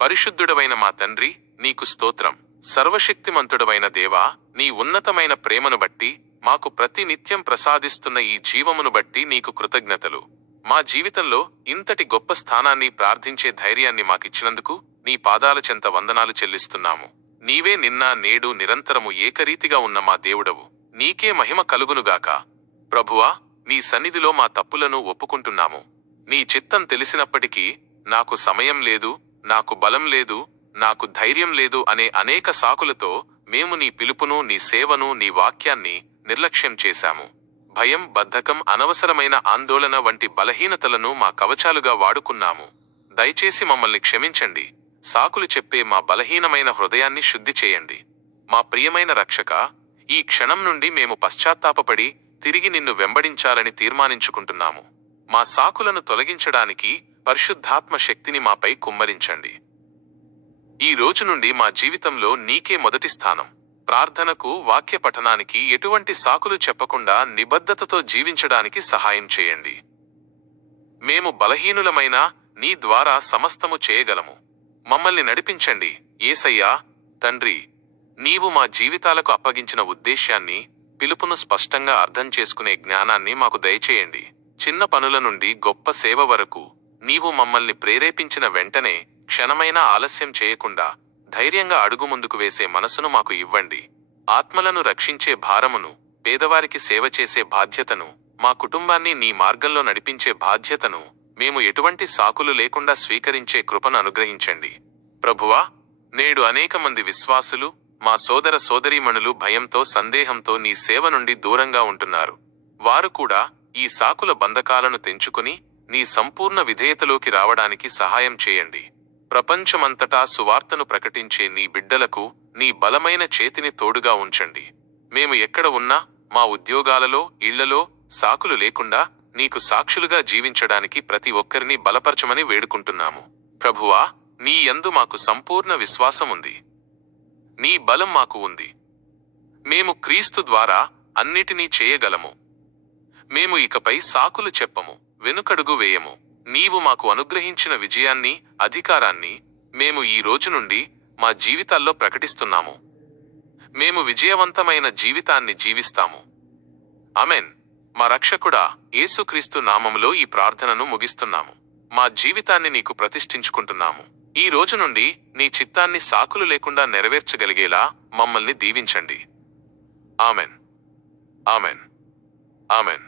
పరిశుద్ధుడవైన మా తండ్రి, నీకు స్తోత్రం. సర్వశక్తిమంతుడవైన దేవా, నీ ఉన్నతమైన ప్రేమను బట్టి మాకు ప్రతి నిత్యం ప్రసాదిస్తున్న ఈ జీవమును బట్టి నీకు కృతజ్ఞతలు. మా జీవితంలో ఇంతటి గొప్ప స్థానాన్ని, ప్రార్థించే ధైర్యాన్ని మాకిచ్చినందుకు నీ పాదాల చెంత వందనాలు చెల్లిస్తున్నాము. నీవే నిన్న నేడు నిరంతరము ఏకరీతిగా ఉన్న మా దేవుడవు. నీకే మహిమ కలుగునుగాక. ప్రభువా, నీ సన్నిధిలో మా తప్పులను ఒప్పుకుంటున్నాము. నీ చిత్తం తెలిసినప్పటికీ నాకు సమయం లేదు, నాకు బలం లేదు, నాకు ధైర్యం లేదు అనే అనేక సాకులతో మేము నీ పిలుపును, నీ సేవను, నీ వాక్యాన్ని నిర్లక్ష్యం చేశాము. భయం, బద్ధకం, అనవసరమైన ఆందోళన వంటి బలహీనతలను మా కవచాలుగా వాడుకున్నాము. దయచేసి మమ్మల్ని క్షమించండి. సాకులు చెప్పే మా బలహీనమైన హృదయాన్ని శుద్ధి చేయండి. మా ప్రియమైన రక్షక, ఈ క్షణం నుండి మేము పశ్చాత్తాపపడి తిరిగి నిన్ను వెంబడించాలని తీర్మానించుకుంటున్నాము. మా సాకులను తొలగించడానికి పరిశుద్ధాత్మ శక్తిని మాపై కుమ్మరించండి. ఈ రోజు నుండి మా జీవితంలో నీకే మొదటి స్థానం. ప్రార్థనకు, వాక్య పఠనానికి ఎటువంటి సాకులు చెప్పకుండా నిబద్ధతతో జీవించడానికి సహాయం చేయండి. మేము బలహీనులమైనా నీ ద్వారా సమస్తము చేయగలము. మమ్మల్ని నడిపించండి. యేసయ్యా, తండ్రి, నీవు మా జీవితాలకు అప్పగించిన ఉద్దేశ్యాన్ని, పిలుపును స్పష్టంగా అర్థం చేసుకునే జ్ఞానాన్ని మాకు దయచేయండి. చిన్న పనుల నుండి గొప్ప సేవ వరకు నీవు మమ్మల్ని ప్రేరేపించిన వెంటనే క్షణమైనా ఆలస్యం చేయకుండా ధైర్యంగా అడుగు ముందుకు వేసే మనసును మాకు ఇవ్వండి. ఆత్మలను రక్షించే భారమును, పేదవారికి సేవ చేసే బాధ్యతను, మా కుటుంబాన్ని నీ మార్గంలో నడిపించే బాధ్యతను మేము ఎటువంటి సాకులు లేకుండా స్వీకరించే కృపను అనుగ్రహించండి. ప్రభువా, నేడు అనేక మంది విశ్వాసులు, మా సోదర సోదరీమణులు భయంతో, సందేహంతో నీ సేవ నుండి దూరంగా ఉంటున్నారు. వారు కూడా ఈ సాకుల బంధకాలను తెంచుకుని నీ సంపూర్ణ విధేయతలోకి రావడానికి సహాయం చేయండి. ప్రపంచమంతటా సువార్తను ప్రకటించే నీ బిడ్డలకు నీ బలమైన చేతిని తోడుగా ఉంచండి. మేము ఎక్కడ ఉన్నా, మా ఉద్యోగాలలో, ఇళ్లలో సాకులు లేకుండా నీకు సాక్షులుగా జీవించడానికి ప్రతి ఒక్కరిని బలపరచమని వేడుకుంటున్నాము. ప్రభువా, నీ యందు మాకు సంపూర్ణ విశ్వాసం ఉంది. నీ బలం మాకు ఉంది. మేము క్రీస్తు ద్వారా అన్నిటినీ చేయగలము. మేము ఇకపై సాకులు చెప్పము, వెనుకడుగు వేయము. నీవు మాకు అనుగ్రహించిన విజయాన్ని, అధికారాన్ని మేము ఈ రోజు నుండి మా జీవితాల్లో ప్రకటిస్తున్నాము. మేము విజయవంతమైన జీవితాన్ని జీవిస్తాము. ఆమెన్. మా రక్షకుడా, యేసుక్రీస్తు నామములో ఈ ప్రార్థనను ముగిస్తున్నాము. మా జీవితాన్ని నీకు ప్రతిష్ఠించుకుంటున్నాము. ఈ రోజు నుండి నీ చిత్తాన్ని సాకులు లేకుండా నెరవేర్చగలిగేలా మమ్మల్ని దీవించండి. ఆమెన్. ఆమెన్. ఆమెన్.